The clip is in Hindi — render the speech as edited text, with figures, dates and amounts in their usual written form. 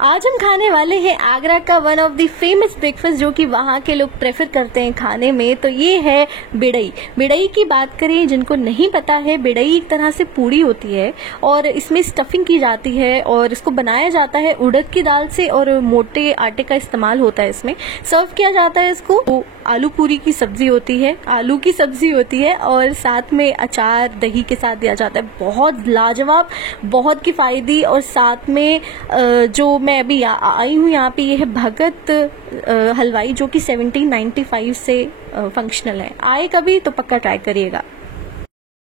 आज हम खाने वाले हैं आगरा का one of the famous breakfast जो कि वहाँ के लोग प्रेफर करते हैं खाने में। तो ये है बिड़ई। बिड़ई की बात करें, जिनको नहीं पता है, बिड़ई एक तरह से पूड़ी होती है और इसमें स्टफिंग की जाती है और इसको बनाया जाता है उड़द की दाल से और मोटे आटे का इस्तेमाल होता है। इसमें सर्व किया जाता है इसको। आलू पूरी की सब्जी होती है, आलू की सब्जी होती है और साथ में अचार दही के साथ दिया जाता है। बहुत लाजवाब, बहुत किफ़ायती। और साथ में जो मैं अभी आई हूँ यहाँ पे, ये है भगत हलवाई जो कि 1795 से फंक्शनल है। आए कभी तो पक्का ट्राई करिएगा।